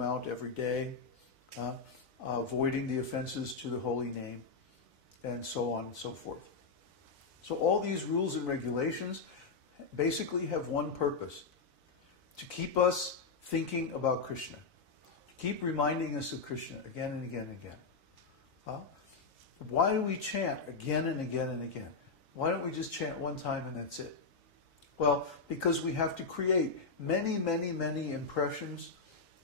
amount every day, avoiding the offenses to the holy name, and so on and so forth. So all these rules and regulations basically have one purpose: to keep us thinking about Krishna, to keep reminding us of Krishna again and again and again. Why do we chant again and again and again? Why don't we just chant one time and that's it? Well, because we have to create many, many, many impressions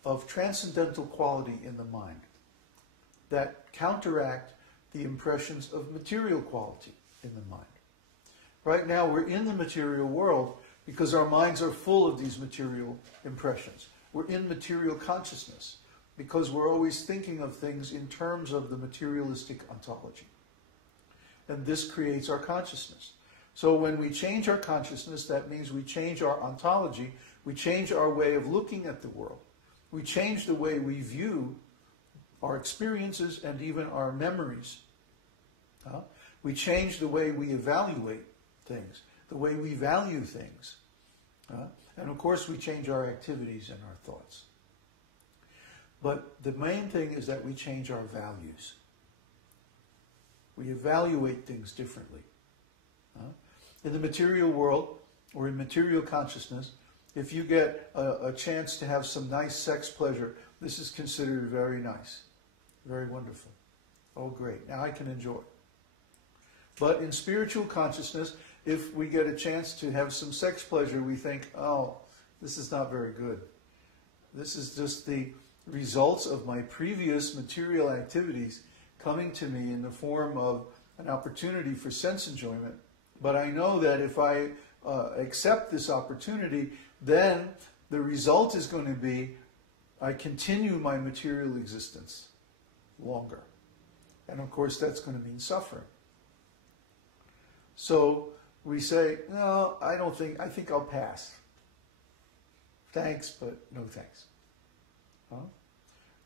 of transcendental quality in the mind that counteract the impressions of material quality in the mind. Right now we're in the material world because our minds are full of these material impressions. We're in material consciousness because we're always thinking of things in terms of the materialistic ontology. And this creates our consciousness. So when we change our consciousness, that means we change our ontology, we change our way of looking at the world. We change the way we view our experiences and even our memories. We change the way we evaluate things, the way we value things. And of course we change our activities and our thoughts. But the main thing is that we change our values. We evaluate things differently. In the material world, or in material consciousness, if you get a chance to have some nice sex pleasure, this is considered very nice, very wonderful. Oh, great, now I can enjoy. But in spiritual consciousness, if we get a chance to have some sex pleasure, we think, oh, this is not very good. This is just the results of my previous material activities coming to me in the form of an opportunity for sense enjoyment. But I know that if I accept this opportunity, then the result is going to be I continue my material existence longer. And of course that's going to mean suffering. So we say, no, I think I'll pass. Thanks, but no thanks.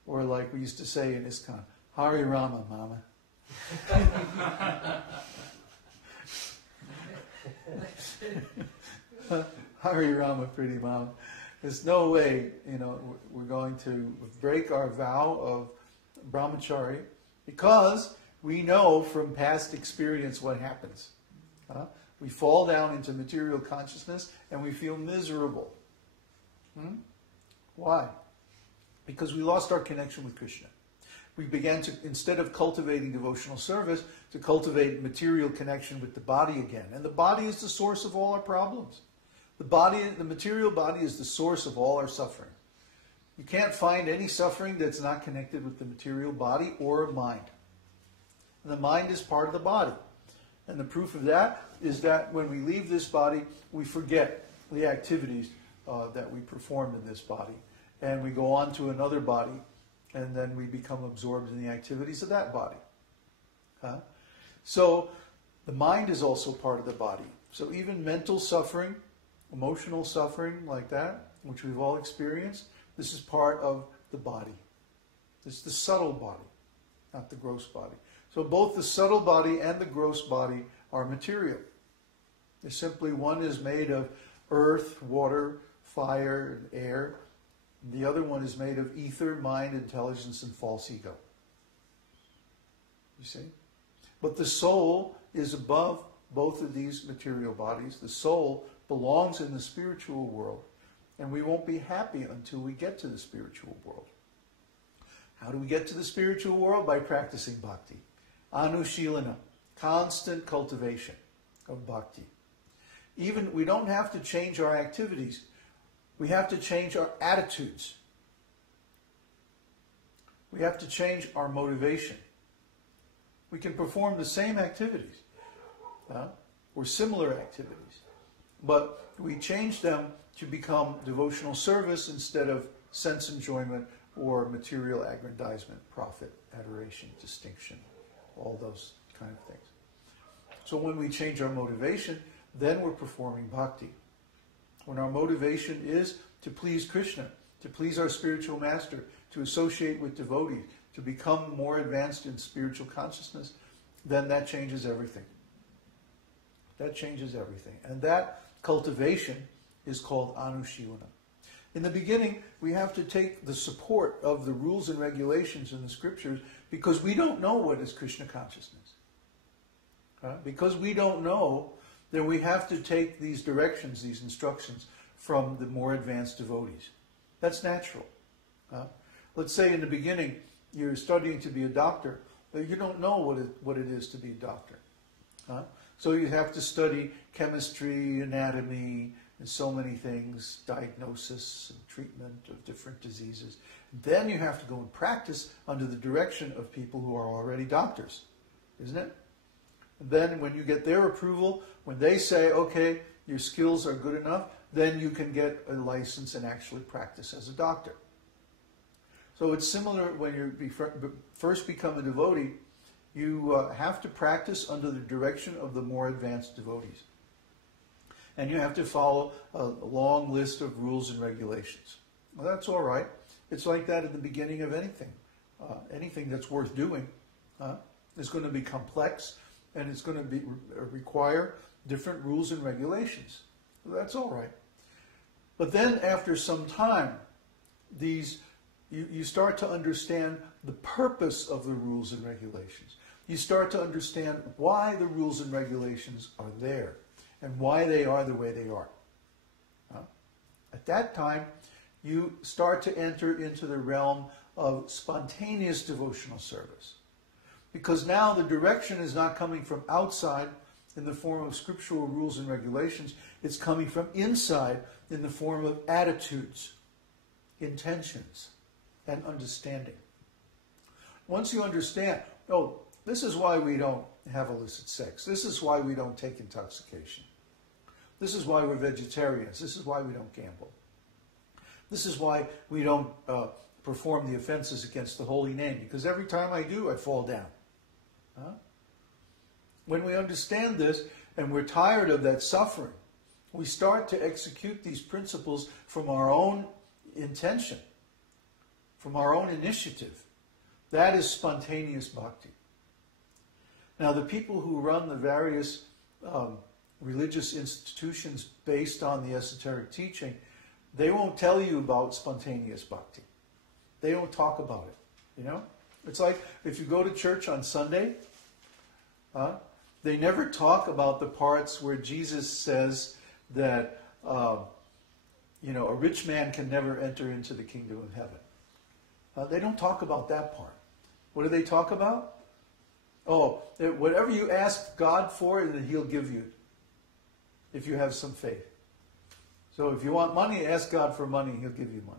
Or like we used to say in ISKCON, Hari Rama, Mama. Hari Rama, pretty mom. There's no way, we're going to break our vow of brahmachari because we know from past experience what happens. We fall down into material consciousness and we feel miserable. Why? Because we lost our connection with Krishna. We began to, instead of cultivating devotional service, to cultivate material connection with the body again. And the body is the source of all our problems. The material body is the source of all our suffering. You can't find any suffering that's not connected with the material body or mind. And the mind is part of the body. And the proof of that is that when we leave this body, we forget the activities that we performed in this body. And we go on to another body, and then we become absorbed in the activities of that body. So the mind is also part of the body. So even mental suffering, emotional suffering like that, which we've all experienced, this is part of the body. This is the subtle body, not the gross body. So both the subtle body and the gross body are material. It's simply one is made of earth, water, fire, and air. The other one is made of ether, mind, intelligence, and false ego. You see? But the soul is above both of these material bodies. The soul belongs in the spiritual world, and we won't be happy until we get to the spiritual world. How do we get to the spiritual world? By practicing bhakti. Anuśilanam, constant cultivation of bhakti. Even we don't have to change our activities. We have to change our attitudes. We have to change our motivation. We can perform the same activities or similar activities, but we change them to become devotional service instead of sense enjoyment or material aggrandizement, profit, adoration, distinction, all those kind of things. So when we change our motivation, then we're performing bhakti. When our motivation is to please Krishna, to please our spiritual master, to associate with devotees, to become more advanced in spiritual consciousness, then that changes everything. That changes everything. And that cultivation is called Anuśilanam. In the beginning, we have to take the support of the rules and regulations in the scriptures because we don't know what is Krishna consciousness. Because we don't know, then we have to take these directions, these instructions, from the more advanced devotees. That's natural. Let's say in the beginning, you're studying to be a doctor, but you don't know what it is to be a doctor. So you have to study chemistry, anatomy, and so many things, diagnosis and treatment of different diseases. Then you have to go and practice under the direction of people who are already doctors, isn't it? And then when you get their approval, when they say, okay, your skills are good enough, then you can get a license and actually practice as a doctor. So it's similar when you first become a devotee, you have to practice under the direction of the more advanced devotees. And you have to follow a long list of rules and regulations. Well, that's all right. It's like that at the beginning of anything. Anything that's worth doing is going to be complex, and it's going to require different rules and regulations. So that's all right. But then after some time, you start to understand the purpose of the rules and regulations. You start to understand why the rules and regulations are there and why they are the way they are. At that time, you start to enter into the realm of spontaneous devotional service. Because now the direction is not coming from outside in the form of scriptural rules and regulations. It's coming from inside in the form of attitudes, intentions, and understanding. Once you understand, oh, this is why we don't have illicit sex. This is why we don't take intoxication. This is why we're vegetarians. This is why we don't gamble. This is why we don't perform the offenses against the holy name, because every time I do, I fall down. When we understand this and we're tired of that suffering, we start to execute these principles from our own intention, from our own initiative. That is spontaneous bhakti. Now, the people who run the various religious institutions based on the esoteric teaching, they won't tell you about spontaneous bhakti. They don't talk about it, you know? It's like if you go to church on Sunday, they never talk about the parts where Jesus says that, a rich man can never enter into the kingdom of heaven. They don't talk about that part. What do they talk about? Oh, whatever you ask God for, then He'll give you it, if you have some faith. So if you want money, ask God for money, He'll give you money.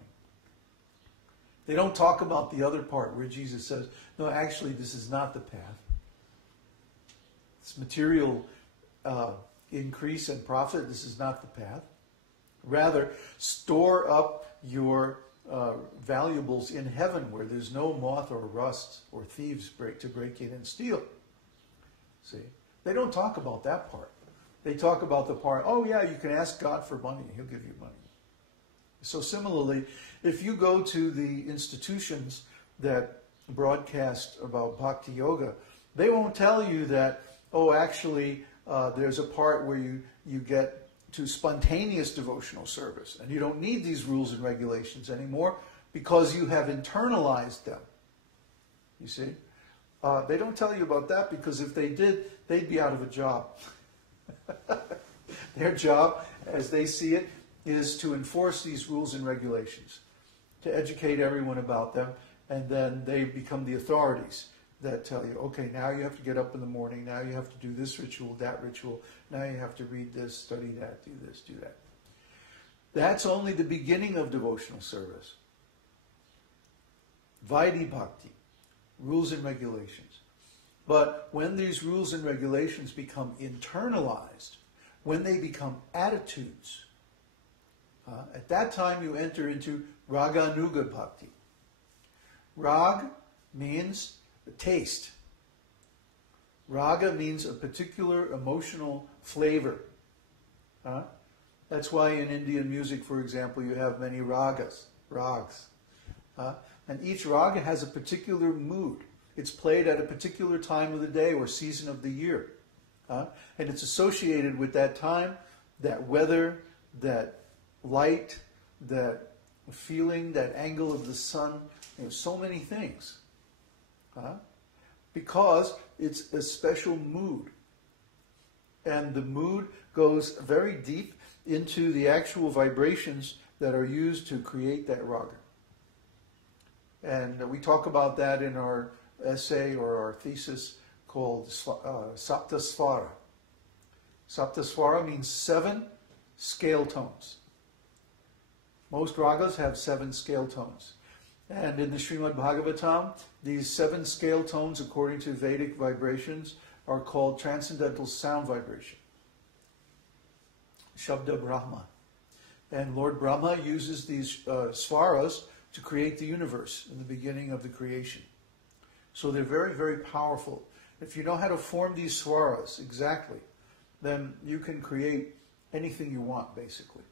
They don't talk about the other part where Jesus says, no, actually, this is not the path. It's material increase and profit. This is not the path. Rather, store up your valuables in heaven where there's no moth or rust or thieves to break in and steal. See? They don't talk about that part. They talk about the part, oh yeah, you can ask God for money, He'll give you money. So similarly, if you go to the institutions that broadcast about bhakti yoga, they won't tell you that, oh, actually, there's a part where you get to spontaneous devotional service, and you don't need these rules and regulations anymore because you have internalized them. You see? They don't tell you about that because if they did, they'd be out of a job. Their job, as they see it, is to enforce these rules and regulations, to educate everyone about them, and then they become the authorities that tell you, okay, now you have to get up in the morning, now you have to do this ritual, that ritual, now you have to read this, study that, do this, do that. That's only the beginning of devotional service. Vaidhī bhakti, rules and regulations. But when these rules and regulations become internalized, when they become attitudes, at that time you enter into rāgānuga bhakti. Rag means taste. Raga means a particular emotional flavor. That's why in Indian music, for example, you have many ragas. And each raga has a particular mood. It's played at a particular time of the day or season of the year. And it's associated with that time, that weather, that light, that feeling, that angle of the sun, so many things. Because it's a special mood. And the mood goes very deep into the actual vibrations that are used to create that raga. And we talk about that in our essay or our thesis called Saptasvara. Saptasvara means 7 scale tones. Most ragas have 7 scale tones. And in the Srimad Bhagavatam, these 7 scale tones, according to Vedic vibrations, are called transcendental sound vibration. Shabda Brahma. And Lord Brahma uses these svaras to create the universe in the beginning of the creation. So they're very, very powerful. If you know how to form these svaras exactly, then you can create anything you want, basically.